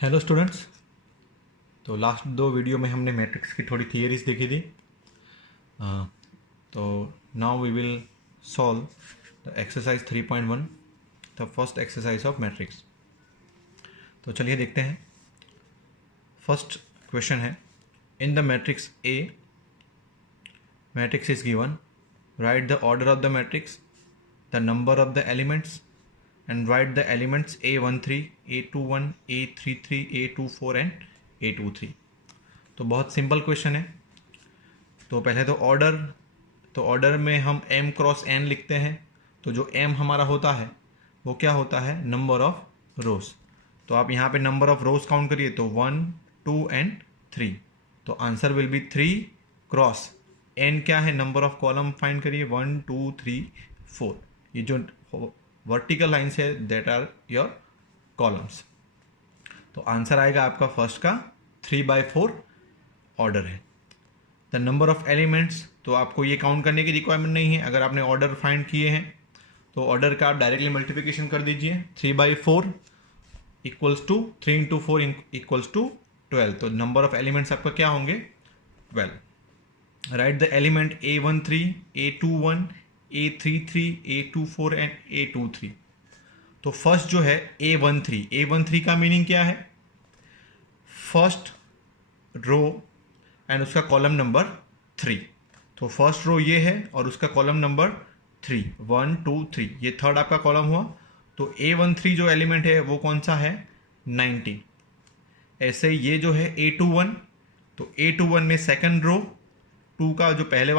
Hello students. तो last दो video में हमने मैट्रिक्स की थोड़ी थियरीज देखी थी। तो now we will solve the exercise 3.1, the first exercise of matrix. तो चलिए देखते हैं। फर्स्ट क्वेश्चन है, in the matrix a matrix is given, write the order of the matrix, the number of the elements and write the elements A13, A21, A33, A24 and A23। तो बहुत simple question है। तो पहले तो order में हम m cross n लिखते हैं। तो जो m हमारा होता है वो क्या होता है, नंबर ऑफ रोज। तो आप यहाँ पे नंबर ऑफ रोज काउंट करिए तो 1, 2 एंड 3। तो answer will be 3 cross n क्या है, नंबर ऑफ कॉलम फाइंड करिए 1, 2, 3, 4। ये जो वर्टिकल लाइन्स है दैट आर योर कॉलम्स। तो आंसर आएगा आपका फर्स्ट का 3/4 ऑर्डर है। द नंबर ऑफ एलिमेंट्स, तो आपको ये काउंट करने की रिक्वायरमेंट नहीं है। अगर आपने ऑर्डर फाइंड किए हैं तो ऑर्डर का आप डायरेक्टली मल्टीप्लिकेशन कर दीजिए। 3/4 equals to 3 into 4 equals to 12। तो नंबर ऑफ एलिमेंट्स आपका क्या होंगे, 12। Write the element A13, A21, A33, A24 and A23। तो फर्स्ट जो है A13 का मीनिंग क्या है, फर्स्ट रो एंड उसका कॉलम नंबर 3। तो फर्स्ट रो ये है और उसका कॉलम नंबर 3, 1, 2, 3, ये थर्ड आपका कॉलम हुआ। तो A13 जो एलिमेंट है वो कौन सा है, 19। ऐसे ये जो है A21, तो A21 में सेकंड रो 2 का जो पहले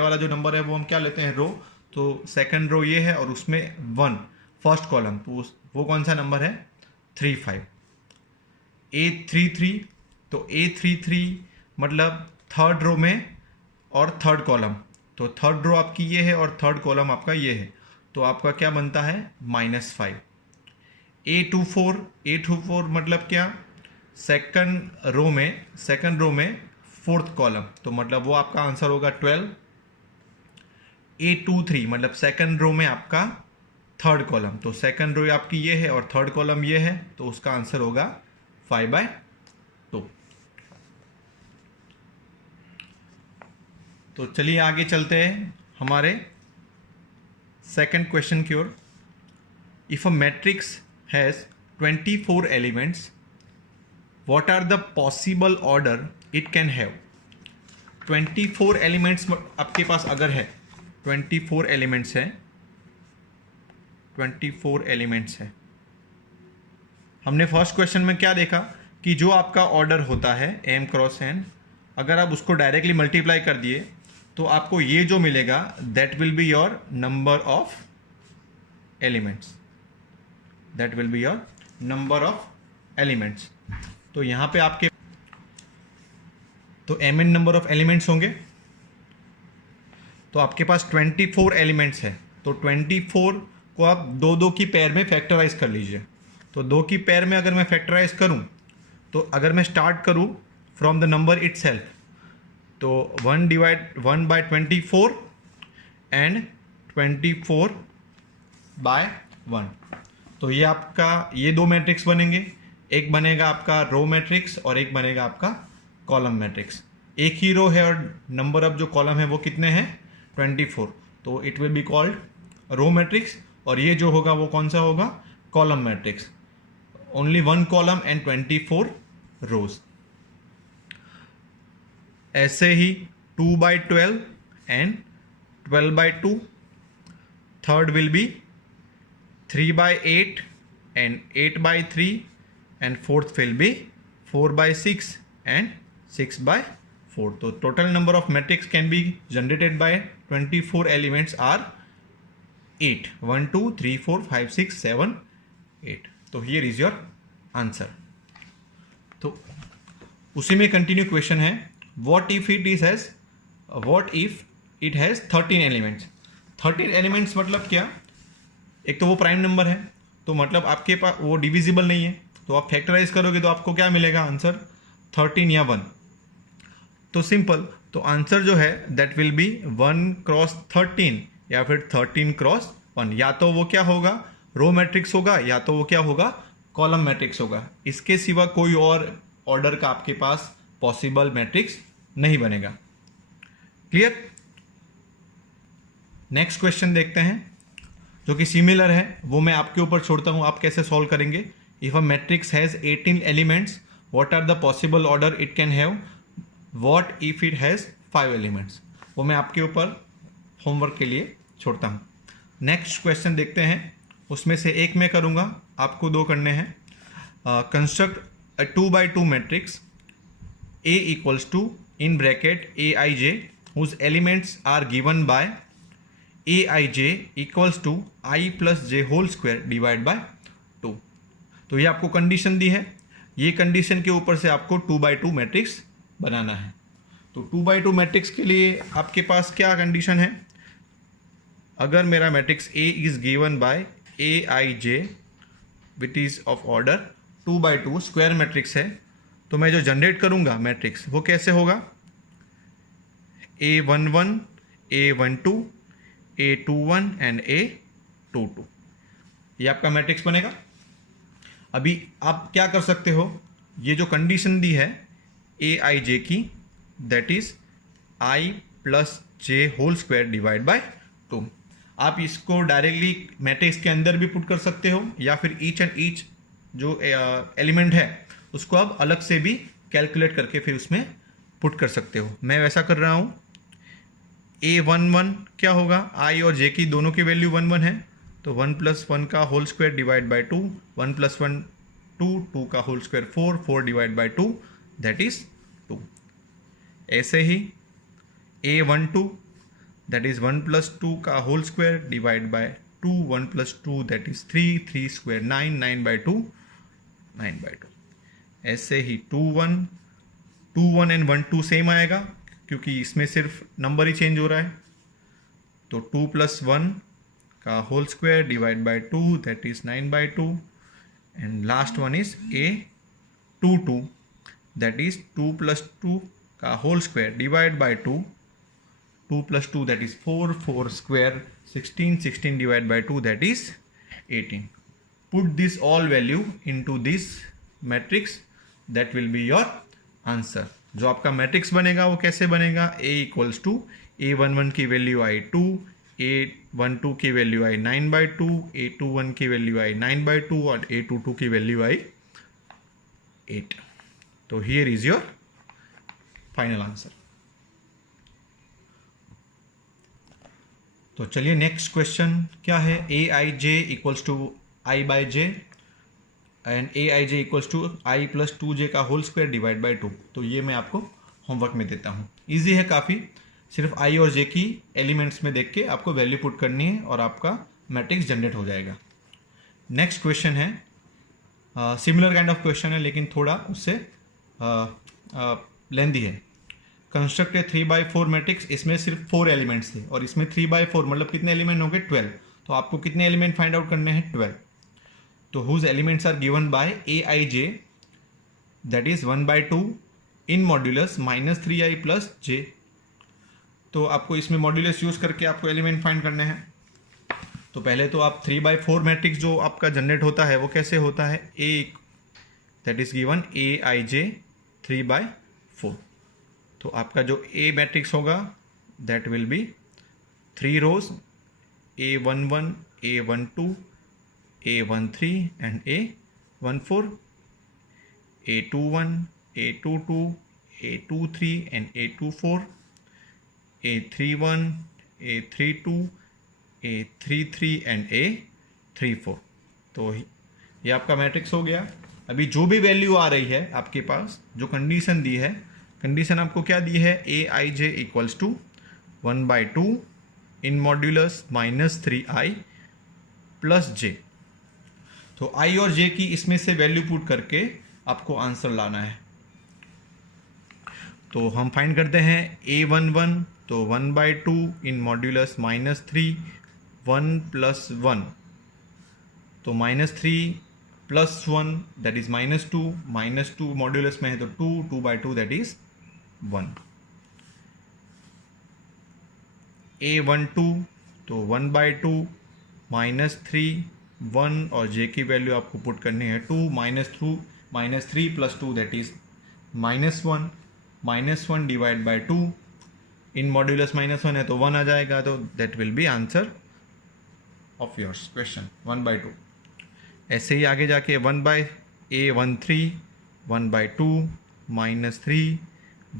वाला जो नंबर है वो हम क्या लेते हैं, रो। तो सेकंड रो ये है और उसमें 1 फर्स्ट कॉलम, तो वो कौन सा नंबर है, 35। A33, तो A33 मतलब थर्ड रो में और थर्ड कॉलम। तो थर्ड रो आपकी ये है और थर्ड कॉलम आपका ये है। तो आपका क्या बनता है, -5। A24 मतलब क्या, सेकंड रो में फोर्थ कॉलम, तो मतलब वो आपका आंसर होगा 12। A23 मतलब सेकंड रो में आपका थर्ड कॉलम, तो सेकंड रो आपकी ये है और थर्ड कॉलम ये है, तो उसका आंसर होगा 5/2। तो चलिए आगे चलते हैं हमारे सेकंड क्वेश्चन की ओर। If a matrix has 24 elements, what are the possible order it can have. 24 elements आपके पास अगर है, 24 एलिमेंट्स है, 24 एलिमेंट्स है। हमने फर्स्ट क्वेश्चन में क्या देखा कि जो आपका ऑर्डर होता है m क्रॉस n, अगर आप उसको डायरेक्टली मल्टीप्लाई कर दिए तो आपको ये जो मिलेगा that will be your number of elements, that will be your number of elements. तो यहाँ पे आपके तो mn नंबर ऑफ एलिमेंट्स होंगे। तो आपके पास 24 एलिमेंट्स है, तो 24 को आप दो की पेयर में फैक्टराइज कर लीजिए। तो 2 की पेयर में अगर मैं फैक्टराइज करूं, तो अगर मैं स्टार्ट करूं फ्रॉम द नंबर इटसेल्फ, तो 1/24 एंड 24/1। तो ये आपका ये 2 मैट्रिक्स बनेंगे। एक बनेगा आपका रो मैट्रिक्स और एक बनेगा आपका कॉलम मैट्रिक्स। एक ही रो है और नंबर ऑफ जो कॉलम है वो कितने हैं, 24। तो it will be called row matrix. और ये जो होगा वो कौन सा होगा, column matrix. Only 1 column and 24 rows. ऐसे ही 2/12 and 12/2। Third will be 3/8 and 8/3 and fourth will be 4/6 and 6/4। तो total number of matrix can be generated by 24 elements are 8, 1, 2, 3, 4, 5, 6, 7, 8। तो here is your answer। तो उसी में कंटिन्यू क्वेश्चन है, what if it has 13 elements। 13 elements मतलब क्या, एक तो वो प्राइम नंबर है, तो मतलब आपके पास वो डिविजिबल नहीं है। तो आप फैक्टराइज करोगे तो आपको क्या मिलेगा आंसर, 13 या 1। तो सिंपल, तो आंसर जो है दैट विल बी 1 क्रॉस 13 या फिर 13 क्रॉस 1। या तो वो क्या होगा, रो मैट्रिक्स होगा, या तो वो क्या होगा, कॉलम मैट्रिक्स होगा। इसके सिवा कोई और ऑर्डर का आपके पास पॉसिबल मैट्रिक्स नहीं बनेगा। क्लियर? नेक्स्ट क्वेश्चन देखते हैं जो कि सिमिलर है, वो मैं आपके ऊपर छोड़ता हूं, आप कैसे सॉल्व करेंगे। If a matrix has 18 elements, what are the possible order it can have, what if it has 5 elements. वो मैं आपके ऊपर होमवर्क के लिए छोड़ता हूं। नेक्स्ट क्वेश्चन देखते हैं, उसमें से एक मैं करूंगा, आपको 2 करने हैं। Construct a 2x2 matrix A equals to in bracket Aij whose elements are given by Aij equals to I plus j whole square divided by 2। तो ये आपको कंडीशन दी है, ये कंडीशन के ऊपर से आपको 2x2 मैट्रिक्स बनाना है। तो 2x2 मैट्रिक्स के लिए आपके पास क्या कंडीशन है, अगर मेरा matrix A is given by Aij which is of order 2x2 square matrix है, तो मैं जो जनरेट करूंगा मैट्रिक्स वो कैसे होगा, A11, A12, A21 and A22, ये आपका मैट्रिक्स बनेगा। अभी आप क्या कर सकते हो, ये जो कंडीशन दी है Aij की, that is I plus j whole square divide by 2, आप इसको डायरेक्टली मैट्रिक्स के अंदर भी पुट कर सकते हो, या फिर ईच एंड ईच जो एलिमेंट है उसको आप अलग से भी कैलकुलेट करके फिर उसमें पुट कर सकते हो। मैं वैसा कर रहा हूँ। A11 क्या होगा, I और J की दोनों की वैल्यू 1 1 है, तो 1 + 1 का होल स्क्वायर डिवाइड बाय 2, 1 + 1 2, 2 का whole square 4, 4 divide by 2 that is 2। ऐसे ही A12 दैट इज 1 + 2 का whole square divide by 2, 1 + 2 that is 3, 3 square 9, 9 by 2 9 by 2। ऐसे ही 2 1 एंड 1 2 सेम आएगा क्योंकि इसमें सिर्फ नंबर ही चेंज हो रहा है, तो 2 + 1 का whole square divide by 2 that is 9 by 2, and last one is A22 that is 2 + 2 का whole square divide by 2, 2 + 2 that is 4, 4 square 16, 16 divide by 2 that is 18। Put this all value into this matrix, that will be your answer. जो आपका matrix बनेगा वो कैसे बनेगा, A equals to A11 की value आई 2, A12 की value I 9 by 2, A21 की value I 9 by 2 और A22 की वैल्यू आई 8। तो here is your final answer. तो चलिए नेक्स्ट क्वेश्चन क्या है, Aij equals to I by j and Aij equals to I plus 2j का होल स्क्वायर डिवाइड बाई 2। तो ये मैं आपको होमवर्क में देता हूँ, ईजी है काफ़ी, सिर्फ I और j की एलिमेंट्स में देख के आपको वैल्यू पुट करनी है और आपका मैट्रिक्स जनरेट हो जाएगा। नेक्स्ट क्वेश्चन है, सिमिलर काइंड ऑफ क्वेश्चन है लेकिन थोड़ा उससे लेंदी है। कंस्ट्रक्ट ए 3x4 मैट्रिक्स, इसमें सिर्फ 4 एलिमेंट्स थे और इसमें 3x4 मतलब कितने एलिमेंट हो गए 12। तो आपको कितने एलिमेंट फाइंड आउट करने हैं 12। तो whose elements are given by Aij that is 1/2 in modulus -3i plus j। तो आपको इसमें मॉड्यूलस यूज करके आपको एलिमेंट फाइंड करने हैं। तो पहले तो आप 3x4 मैट्रिक्स जो आपका जनरेट होता है वो कैसे होता है, A that is given Aij 3/4। तो आपका जो A मैट्रिक्स होगा that will be 3 rows A11, A12, A13 and A14, A21, A22, A23 and A24, A31, A32, A33 and A34। तो ये आपका मैट्रिक्स हो गया। अभी जो भी वैल्यू आ रही है आपके पास, जो कंडीशन दी है, कंडीशन आपको क्या दी है, Aij equals to 1/2 in modulus -3i plus j। तो i और j की इसमें से वैल्यू पुट करके आपको आंसर लाना है। तो हम फाइंड करते हैं A11, तो 1/2 इन मॉड्यूलस -3, 1 + 1, तो -3 + 1 दैट इज -2, -2 मॉड्यूलस में है तो 2, 2/2 दैट इज 1। A12 तो 1/2 -3 1 और j की वैल्यू आपको पुट करनी है 2 minus three plus 2 that is -1 divide by 2 in modulus -1 है तो 1 आ जाएगा, तो that will B answer of yours question 1/2। ऐसे ही आगे जाके 1/A13 1/2 -3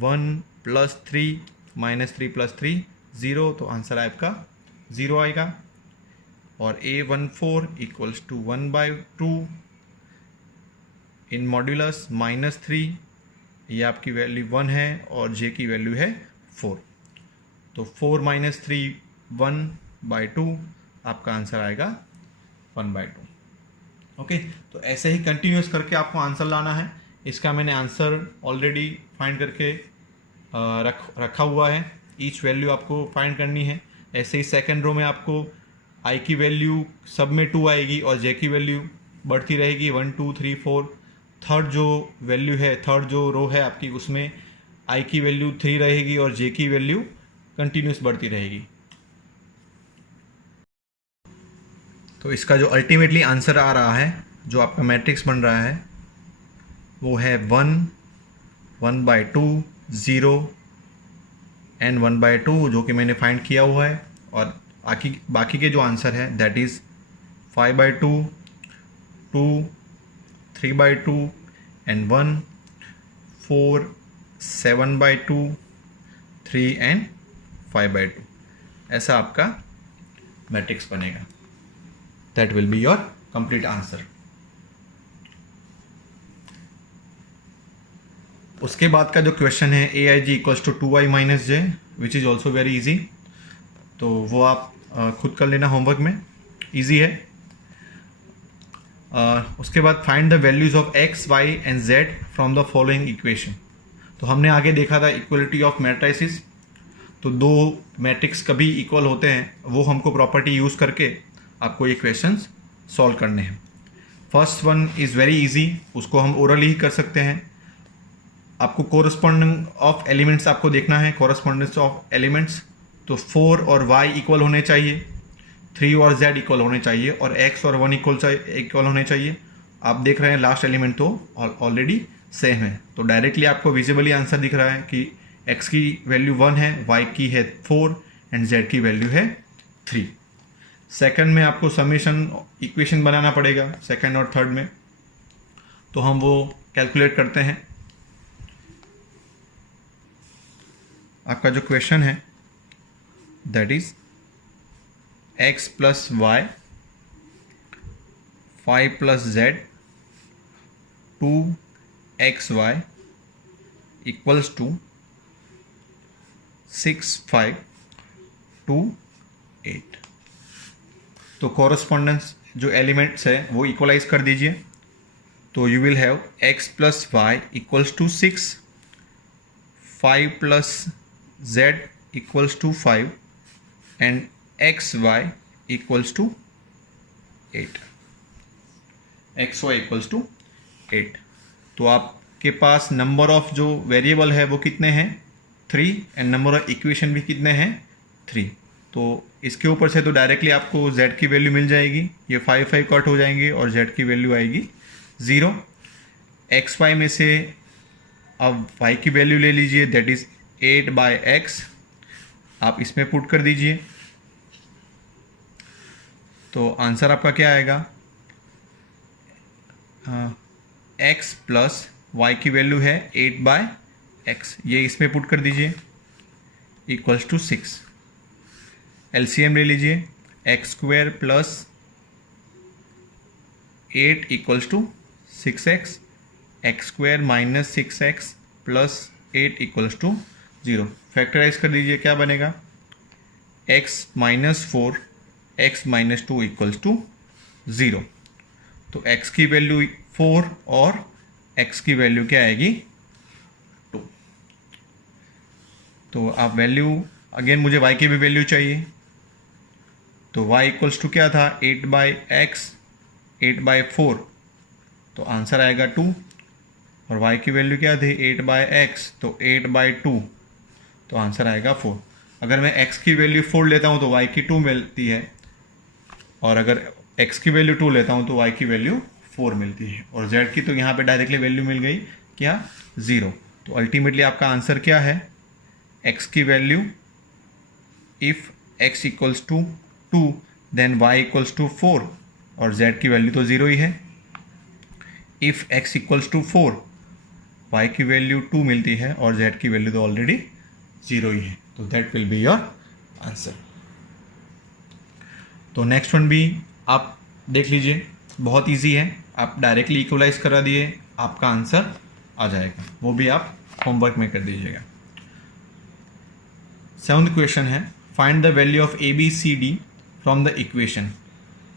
1 + 3 -3 + 3 0, तो आंसर आपका 0 आएगा। और A14 = 1/2 इन मॉड्यूलस -3, ये आपकी वैल्यू 1 है और j की वैल्यू है 4, तो 4 - 3 1/2, आपका आंसर आएगा 1/2। ओके, तो ऐसे ही कंटिन्यूस करके आपको आंसर लाना है। इसका मैंने आंसर ऑलरेडी फाइंड करके रखा हुआ है। ईच वैल्यू आपको फाइंड करनी है। ऐसे ही सेकंड रो में आपको i की वैल्यू सब में 2 आएगी और j की वैल्यू बढ़ती रहेगी 1 2 3 4। थर्ड जो वैल्यू है, थर्ड जो रो है आपकी, उसमें i की वैल्यू 3 रहेगी और j की वैल्यू कंटिन्यूस बढ़ती रहेगी। तो इसका जो अल्टीमेटली आंसर आ रहा है, जो आपका मैट्रिक्स बन रहा है, वो है 1 1/2 0 एंड 1/2, जो कि मैंने फाइंड किया हुआ है। और बाकी के जो आंसर है दैट इज़ 5/2 2 3/2 एंड 1 4 7/2 3 एंड 5/2। ऐसा आपका मैट्रिक्स बनेगा। That will be your complete answer. उसके बाद का जो क्वेश्चन है AIG = 2i - j, which is also very easy, तो वो आप खुद कर लेना होमवर्क में, इजी है। उसके बाद find the values of x, y and z from the following equation. तो हमने आगे देखा था इक्वलिटी ऑफ मैट्रिसेस, तो दो मैट्रिक्स कभी इक्वल होते हैं, वो हमको प्रॉपर्टी यूज़ करके आपको ये क्वेश्चंस सॉल्व करने हैं। First one is very easy, उसको हम ओरली ही कर सकते हैं। आपको कोरस्पॉन्डिंग ऑफ एलिमेंट्स आपको देखना है, कोरस्पॉन्डेंस ऑफ एलिमेंट्स। तो 4 और y इक्वल होने चाहिए, 3 और z इक्वल होने चाहिए, और x और 1 इक्वल होने चाहिए। आप देख रहे हैं लास्ट एलिमेंट तो ऑलरेडी सेम है, तो डायरेक्टली आपको विजिबली आंसर दिख रहा है कि x की वैल्यू 1 है, y की है 4 एंड z की वैल्यू है 3। सेकंड में आपको समेशन इक्वेशन बनाना पड़ेगा, सेकंड और थर्ड में, तो हम वो कैलकुलेट करते हैं। आपका जो क्वेश्चन है that is x + y 5 + z 2xy = 6 5 2 8। तो कॉरस्पॉन्डेंस जो एलिमेंट्स है वो इक्वलाइज कर दीजिए। तो you will have x + y = 6, 5 + z = 5 and xy = 8। xy = 8। तो आपके पास नंबर ऑफ जो वेरिएबल है वो कितने हैं, 3, एंड नंबर ऑफ इक्वेशन भी कितने हैं, 3। तो इसके ऊपर से तो डायरेक्टली आपको z की वैल्यू मिल जाएगी, ये 5 5 कट हो जाएंगे और z की वैल्यू आएगी 0। xy में से अब y की वैल्यू ले लीजिए, दैट इज़ 8/x, आप इसमें पुट कर दीजिए। तो आंसर आपका क्या आएगा, x + y की वैल्यू है 8/x, ये इसमें पुट कर दीजिए, = 6। एलसीएम ले लीजिए, x² + 8 = 6x, x² - 6x + 8 = 0। Factorise कर दीजिए, क्या बनेगा, x - 4 x - 2 = 0। तो x की वैल्यू 4 और x की वैल्यू क्या आएगी, 2। तो आप वैल्यू, अगेन मुझे y की भी वैल्यू चाहिए, तो y = क्या था, 8/x 8/4, तो आंसर आएगा 2। और y की वैल्यू क्या थी, 8/x, तो 8/2, तो आंसर आएगा 4। अगर मैं x की वैल्यू 4 लेता हूँ तो y की 2 मिलती है, और अगर x की वैल्यू 2 लेता हूँ तो y की वैल्यू 4 मिलती है, और z की तो यहाँ पे डायरेक्टली वैल्यू मिल गई क्या, 0। तो अल्टीमेटली आपका आंसर क्या है, x की value if x equals to 2 then y equals to 4, और z की वैल्यू तो 0 ही है। If x equals to 4, y की वैल्यू 2 मिलती है और z की वैल्यू तो ऑलरेडी 0 ही है, तो that will be your answer. तो नेक्स्ट वन भी आप देख लीजिए, बहुत इजी है, आप डायरेक्टली इक्वलाइज करा दिए, आपका आंसर आ जाएगा, वो भी आप होमवर्क में कर दीजिएगा। 7th क्वेश्चन है, find the value of A B C D from the equation.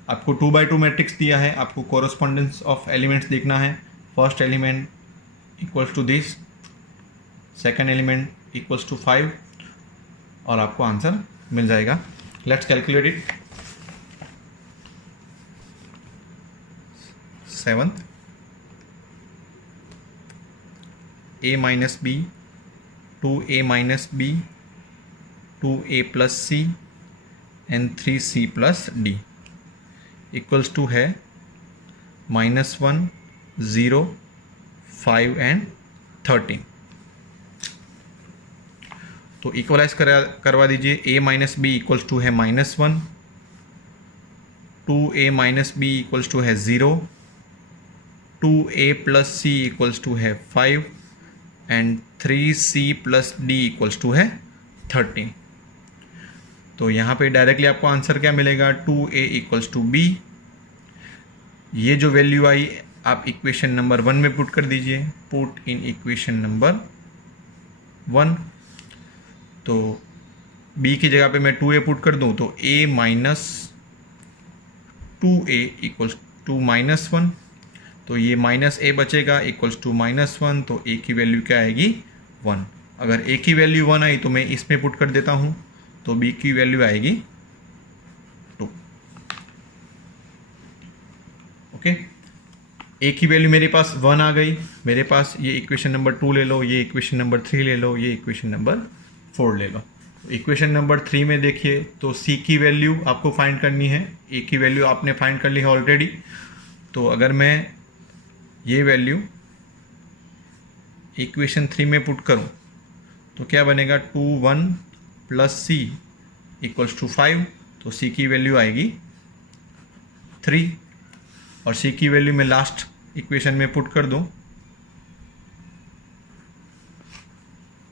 आपको 2x2 मैट्रिक्स दिया है, आपको कोरोस्पोंडेंस ऑफ एलिमेंट्स देखना है। First element equals to this, second element equals to 5, और आपको आंसर मिल जाएगा। Let's calculate it. 7th, a minus b, 2a minus b, 2a plus c and 3c plus d equals to है -1, 0, 5 and 13। तो equalise करवा दीजिए। a minus b equals to है -1, 2a minus b equals to है 0, 2a plus C equals to है 5 and 3c plus d equals to है 13। तो यहाँ पे डायरेक्टली आपको आंसर क्या मिलेगा, 2a इक्वल्स टू b। ये जो वैल्यू आई आप इक्वेशन नंबर 1 में पुट कर दीजिए, पुट इन इक्वेशन नंबर 1। तो b की जगह पे मैं 2a पुट कर दूँ तो a minus 2a equals to -1, तो ये -a बचेगा इक्वल्स टू -1, तो a की वैल्यू क्या आएगी, 1। अगर a की वैल्यू 1 आई तो मैं इसमें पुट कर देता हूँ, तो b की वैल्यू आएगी 2। ओके, a की वैल्यू मेरे पास 1 आ गई, मेरे पास ये इक्वेशन नंबर 2 ले लो, ये इक्वेशन नंबर 3 ले लो, ये इक्वेशन नंबर 4 ले लो। इक्वेशन नंबर 3 में देखिए तो c की वैल्यू आपको फाइंड करनी है, a की वैल्यू आपने फाइंड कर ली है ऑलरेडी। तो अगर मैं ये वैल्यू इक्वेशन 3 में पुट करूं तो क्या बनेगा, 2 1 प्लस सी इक्वल्स टू 5, तो सी की वैल्यू आएगी 3, और सी की वैल्यू मैं लास्ट इक्वेशन में पुट कर दूं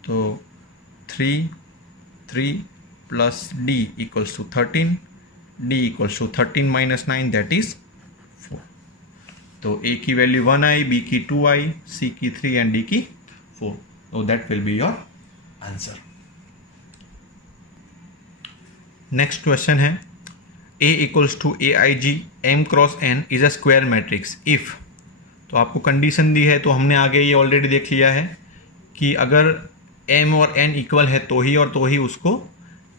तो 3 plus d equals to 13, d equals to 13 minus 9 that is 4। तो ए की वैल्यू 1 आई, बी की 2 आई, सी की 3 एंड डी की 4, तो that will be your answer. Next question है, A equals to AIG M cross N is a square matrix if. तो आपको condition दी है, तो हमने आगे ये ऑलरेडी देख लिया है कि अगर M और N इक्वल है तो ही उसको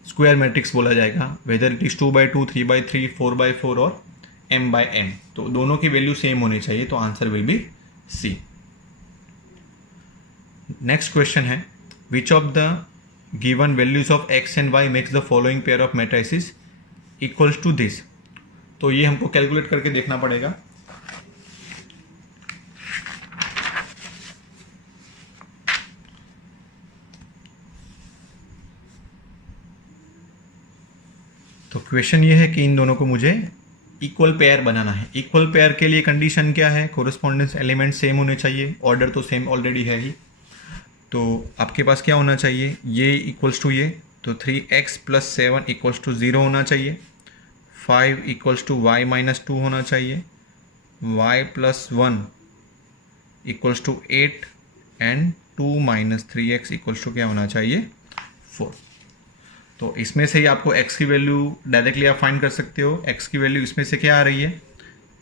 स्क्वायर मैट्रिक्स बोला जाएगा, वेदर इट इज़ 2/2, 3/3, 4/4 और M/N। तो दोनों की वैल्यू सेम होनी चाहिए, तो answer will be C। Next question है, which of the given values of x and y makes the following pair of matrices equals to this। तो ये हमको कैलकुलेट करके देखना पड़ेगा। तो क्वेश्चन ये है कि इन दोनों को मुझे इक्वल पेयर बनाना है। इक्वल पेयर के लिए कंडीशन क्या है, कोरिस्पोंडेंस एलिमेंट सेम होने चाहिए, ऑर्डर तो सेम ऑलरेडी है ही। तो आपके पास क्या होना चाहिए, ये इक्वल्स टू ये, तो 3x प्लस 7 इक्वल्स टू 0 होना चाहिए, 5 इक्वल्स टू y माइनस 2 होना चाहिए, y plus 1 equals to 8 and 2 minus 3x equals to क्या होना चाहिए, 4। तो इसमें से ही आपको x की वैल्यू डायरेक्टली आप फाइंड कर सकते हो। x की वैल्यू इसमें से क्या आ रही है,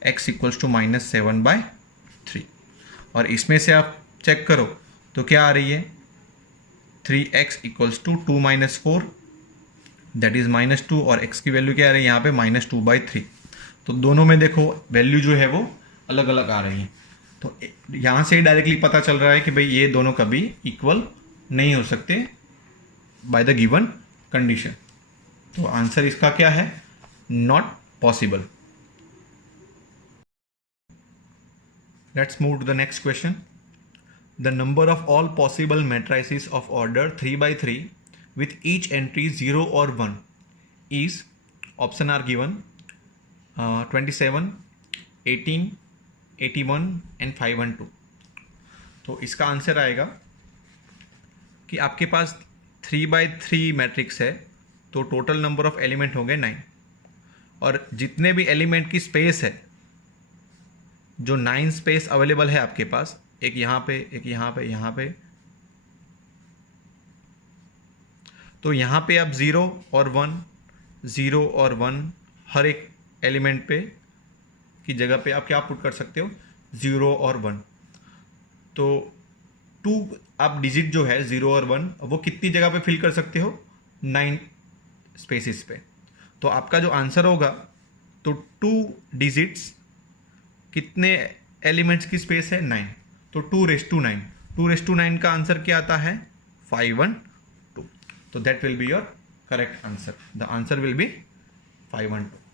x इक्वल्स टू -7/3, और इसमें से आप चेक करो तो क्या आ रही है, 3x equals to 2 minus 4 that is -2, और x की वैल्यू क्या आ रही है यहाँ पे -2/3। तो दोनों में देखो वैल्यू जो है वो अलग अलग आ रही है। तो यहाँ से डायरेक्टली पता चल रहा है कि भाई ये दोनों कभी इक्वल नहीं हो सकते बाय द गिवन कंडीशन। तो आंसर इसका क्या है, not possible. Let's move to the next question. The number of all possible matrices of order 3 by 3 with each entry 0 or 1 is, option are given, 27, 18, 81 and 512. तो इसका answer आएगा कि आपके पास 3 by 3 matrix है, तो टोटल नंबर ऑफ एलिमेंट होंगे 9, और जितने भी एलिमेंट की स्पेस है, जो 9 स्पेस अवेलेबल है आपके पास, एक यहाँ पे, एक यहाँ पे, यहाँ पे, तो यहाँ पे आप 0 और 1, 0 और 1 हर एक एलिमेंट पे की जगह पे आप क्या पुट कर सकते हो, 0 और 1. तो 2 आप डिजिट जो है 0 और 1 वो कितनी जगह पे फिल कर सकते हो, 9 स्पेसिस पे. तो आपका जो आंसर होगा, तो 2 डिजिट्स कितने एलिमेंट्स की स्पेस है, 9. तो 2⁹9, 2⁹9 का आंसर क्या आता है, 512. तो that will be your correct answer. The answer will B 512.